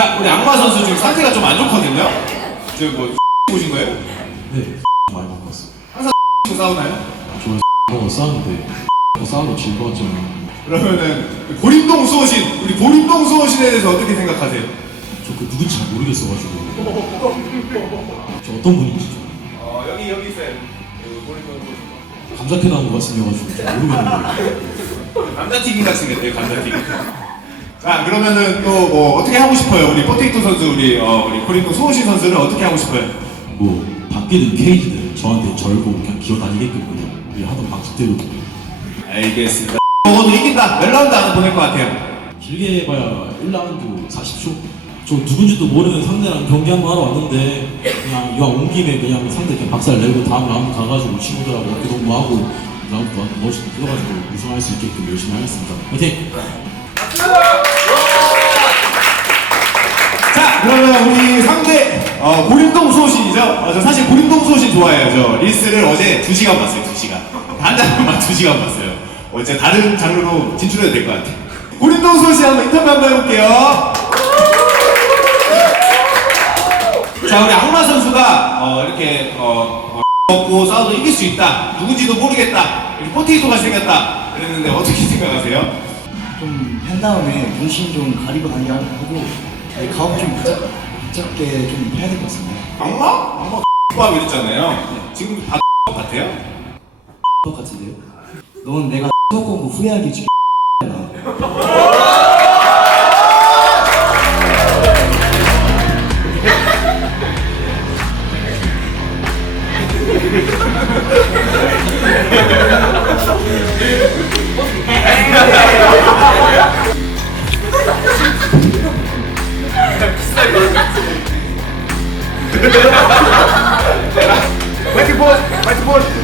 자, 우리 악마 선수 지금 상태가 좀 안 좋거든요? 지금 뭐, 보신 거예요? 네, 많이 바꿨어요. 또 싸우나요? 저거 싸우는데 뭐 싸우고 질 것 같지만 그러면은, 고림동 수호신, 우리 고림동 수호신에 대해서 어떻게 생각하세요? 저그 누군지 잘 모르겠어가지고 저 어떤 분인지 좀 어, 여기, 여기 있어요. 고림동 감자캐 나온 것 같이 생겨가지고 좀 모르겠는데 감자튀김 같이 생겼대요, 감자튀김. 자, 그러면은 또 뭐 어떻게 하고 싶어요? 우리 포테이토 선수, 우리 어, 우리 코린도 소호신 선수는 어떻게 하고 싶어요? 뭐 바뀌든 케이지든 저한테 절고 그냥 기어다니게끔 그냥 우리 하던 방식대로 알겠습니다. 먹어도 이긴다. 몇 라운드 안에 보낼 것 같아요. 길게 봐야 1라운드 40초? 저 누군지도 모르는 상대랑 경기 한 번 하러 왔는데 그냥 이왕 온 김에 그냥 상대 그냥 박살 내고 다음 라운드 가가지고 친구들하고 어깨 동무하고 라운드 멋있게 뛰어가지고 우승할 수 있게끔 열심히 하겠습니다 화이팅! 자, 그러면 우리 상대 어, 고림동 수호신이죠? 어, 저 사실 고림동 수호신 좋아해요. 저 릴스를 어제 2시간 봤어요, 2시간. 한 장만 2시간 봤어요. 어, 이제 다른 장르로 진출해도 될 것 같아요. 고림동 수호신 한번 인터뷰 한번 해볼게요. 자, 우리 악마 선수가 어, 이렇게 어, 어, 먹고 싸워도 이길 수 있다. 누군지도 모르겠다. 이렇게 포테이토가 생겼다. 그랬는데 어떻게 생각하세요? 좀 한 다음에 문신 좀 가리고 다니라고 하고 네, 가업 좀 붙잡, 붙잡게 좀 해야 될 것 같습니다. 악마? 악마 X하고 이랬잖아요. 지금 다 같아요? 똑같은데요? 넌 내가 고 후회하기 지 화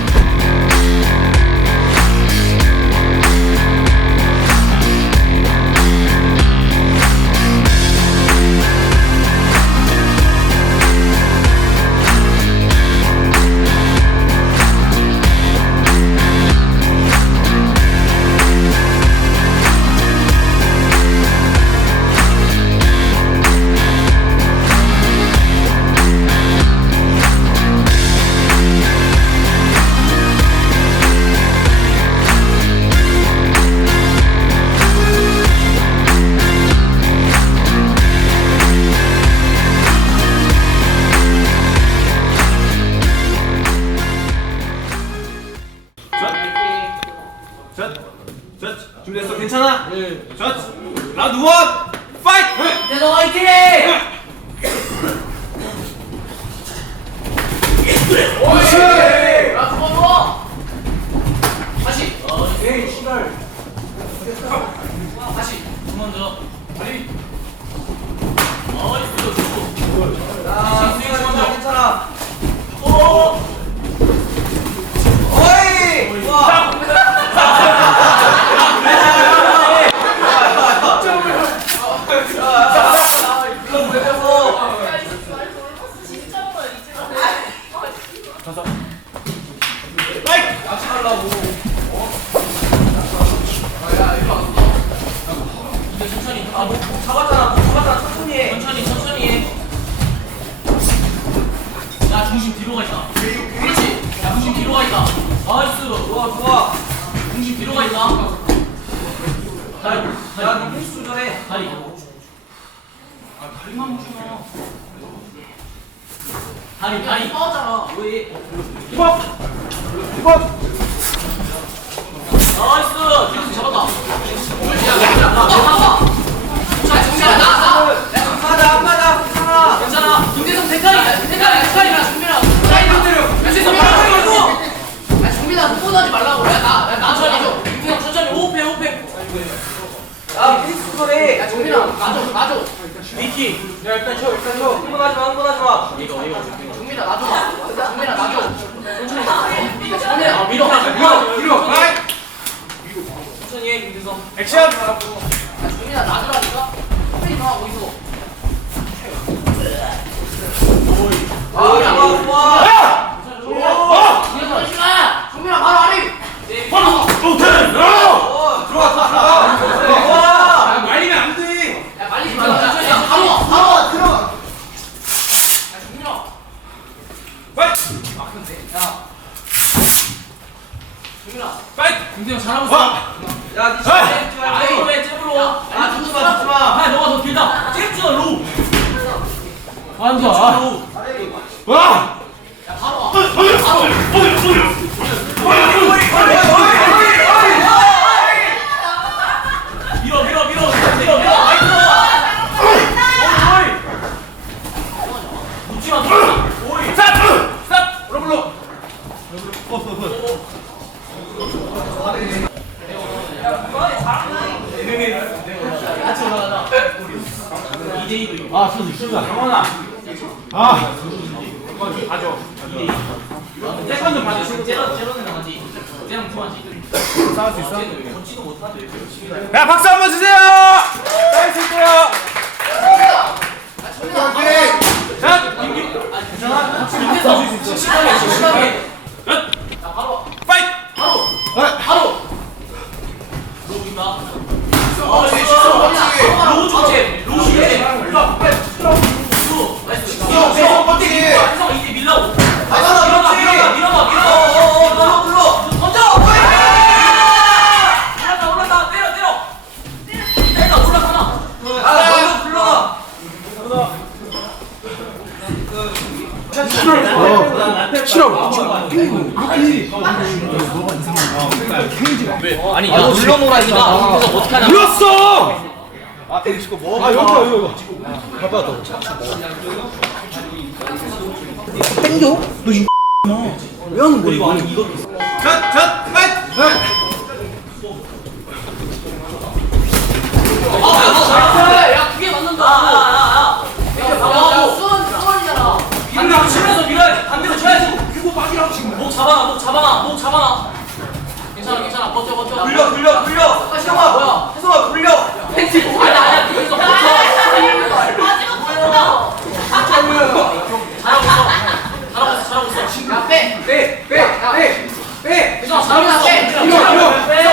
준비됐어? 괜찮아? 네. 젖! 라운드 원! 파이트! 대성 화이팅! 옳지! 라스 번호! 다시! 어, 에이, 시발! 다시! 먼저 다리! 나이스! 좋고! 자, 스윙 먼저 괜찮아! 오! 있다. 다리. 야, 너 헬스 조절해. 다리. 아, 다리만 보지 마. 다리, 다리. 빠졌잖아. 왜? 이번! 이번! 나이스! 뒤로 잡았다. 야, 야, 야, 나, 나, 나. 자, 정민아, 나, 나. 야, 맞아, 안 맞아. 괜찮아. 괜찮아. 김대성 대가리, 대가리, 대가리야, 정민아. 사이드 때려. 야, 말라고. 야, 정민아, 뽀뽀하지 말라고. 야, 나, 야, 나천천히. 김대성 천천히. 호흡해, 호흡해. 야, 피스 거래. 야, 정민아, 놔줘, 놔줘. 미키. 야, 일단 쳐, 일 그냥 좋아지. 싸울 수 있어? 걷지도 못하죠. 이렇게 열심히 나야 박수 한번 주세요. 싸울 수 있어요. 아, 아, 자, 민규. 아, 괜찮아. 확실히 박수 할수 있어. 호랑이가 그래서 어떻게 하냐 물었어! 아, 여기, 여기, 여기. 뭐 봐봐, 너. 땡겨? 너 이. 왜 하는 거야, 이거? 아니 막이라고 지금 목 잡아놔 잡아놔 잡아. 버텨 버텨. 굴려 굴려 굴려. 혜성아 뭐야? 혜성아 굴려. 팬티 뭐야? 나야 그거 있어. 마지막 뭐야? 잘하고 있어. 잘하고 있어. 잘하고 있어. 빼. 빼. 빼. 빼. 혜성아 잘하고 있어. 이거 이거.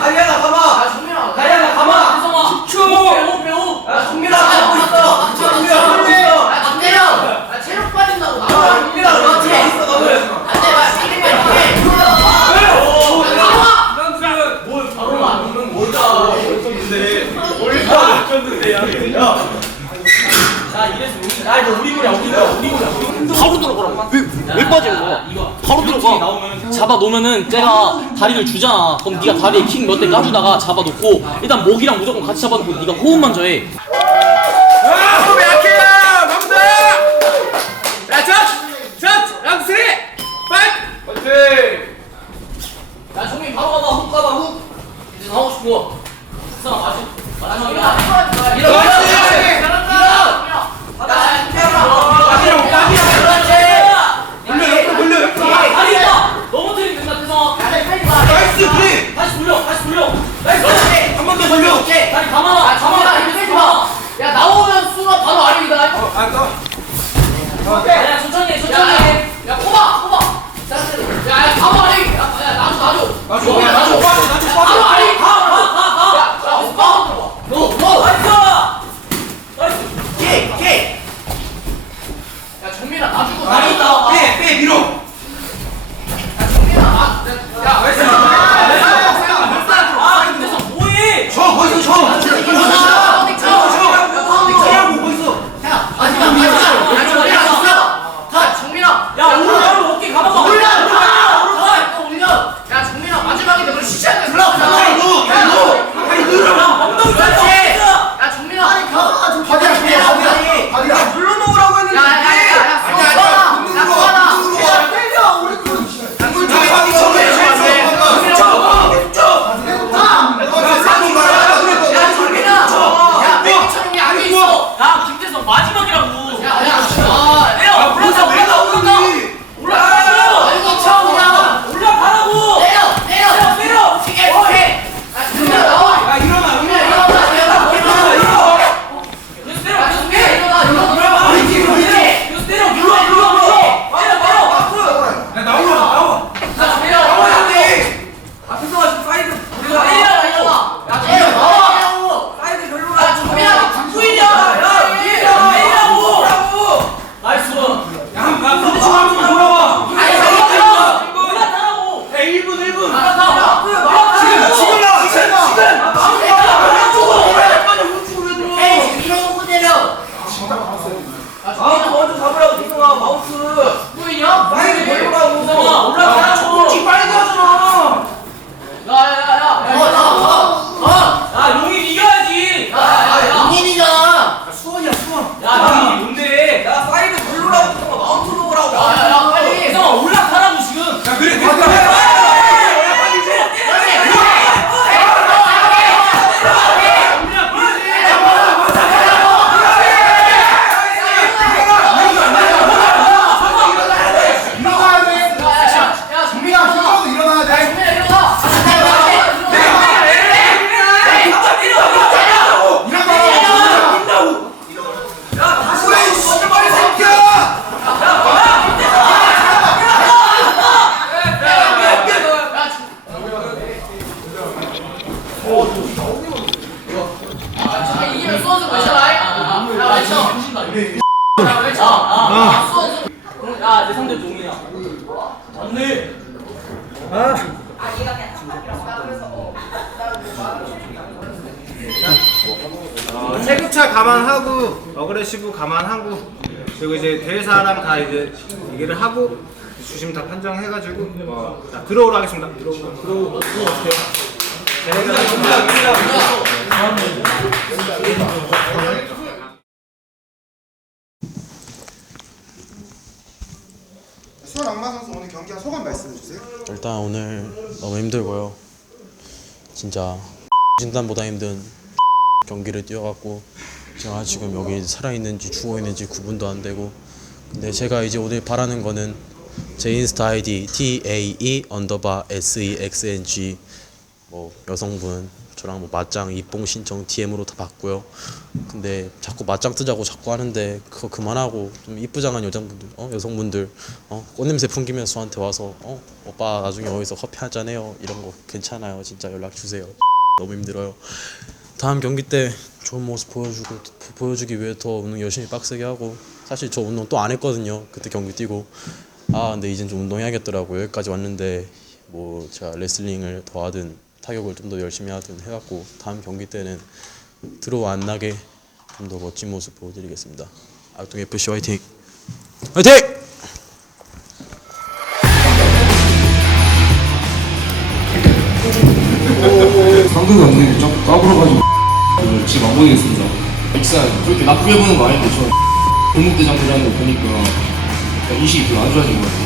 가리아나 가봐. 가리아나 가봐. 성아. 집중. 배우 배우. 아 성민아 가고 있어. 성민아 가고 있어. 야 남대령. 야 체력 빠진다고 아야 성민아 너한테 있어 너는. 안돼 말 시키지 마. 야 이래서 우리 야 이거 우리 분야 없는 거 빠지는 거야. 바로 들어가. 잡아 놓으면은 쟤가 다리를 주잖아. 그럼 네가 다리에 킹몇대 까주다가 잡아 놓고 일단 목이랑 무조건 같이 잡아 놓고 네가 호흡만 저해. 많이 있다. 빼, 빼, 밀어. 아, 야, 왜? 잡으 아 야내 상대 종이야 맞네 어, 체급차 감안하고 어그레시브 감안하고 그리고 이제 대사랑 다 이제 얘기를 하고 주심 다 판정해가지고 어, 자, 들어오라 하겠습니다. 들어오라. 들어오고 어떻게요? 수원 악마 선수 오늘 경기한 소감 말씀해 주세요. 일단 오늘 너무 힘들고요. 진짜 진단보다 힘든 경기를 뛰어갔고 제가 지금 여기 살아있는지 죽어있는지 구분도 안 되고 근데 제가 이제 오늘 바라는 거는 제 인스타 아이디 T A E 언더바 S E X N G 뭐 여성분 저랑 뭐 맞짱 입봉 신청 DM으로 다 받고요. 근데 자꾸 맞짱 뜨자고 자꾸 하는데 그거 그만하고 좀 이쁘장한 여성분들, 어 여성분들, 어 꽃냄새 풍기면서 저한테 와서 어 오빠 나중에 어디서 커피 해요 이런 거 괜찮아요. 진짜 연락 주세요. 너무 힘들어요. 다음 경기 때 좋은 모습 보여주고 보여주기 위해 더 운동 열심히 빡세게 하고 사실 저 운동 또 안 했거든요. 그때 경기 뛰고 아 근데 이젠 좀 운동해야겠더라고요. 여기까지 왔는데 뭐 제가 레슬링을 더 하든 타격을 좀 더 열심히 하든 해갖고 다음 경기 때는 들어와 안 나게 좀 더 멋진 모습 보여드리겠습니다. 악동 FC 화이팅! 화이팅! 상대가 없는 게 자꾸 까불어가지고 집 안 보내겠습니다. 익산 그렇게 나쁘게 보는 거 아닌데 저 골목대장들하는 거 보니까 약간 인식이 별로 안 좋아진 것 같아요.